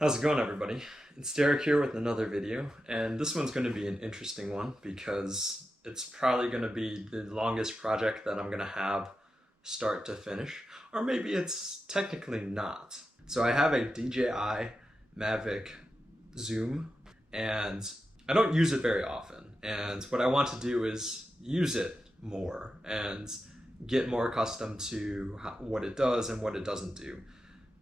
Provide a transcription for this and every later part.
How's it going, everybody? It's Derrick here with another video, and this one's going to be an interesting one because it's probably going to be the longest project that I'm going to have start to finish, or maybe it's technically not. So I have a DJI Mavic Zoom, and I don't use it very often, and what I want to do is use it more and get more accustomed to what it does and what it doesn't do.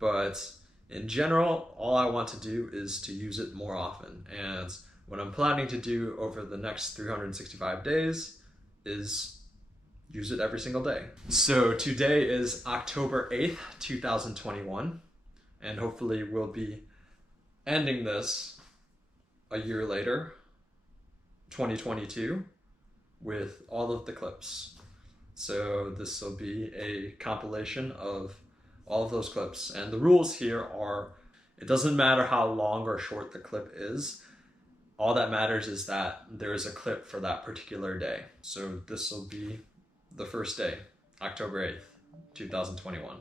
But in general, all I want to do is to use it more often. And what I'm planning to do over the next 365 days is use it every single day. So today is October 8th, 2021, and hopefully we'll be ending this a year later, 2022, with all of the clips. So this will be a compilation of all of those clips. And the rules here are, it doesn't matter how long or short the clip is. All that matters is that there is a clip for that particular day. So this will be the first day, October 8th, 2021.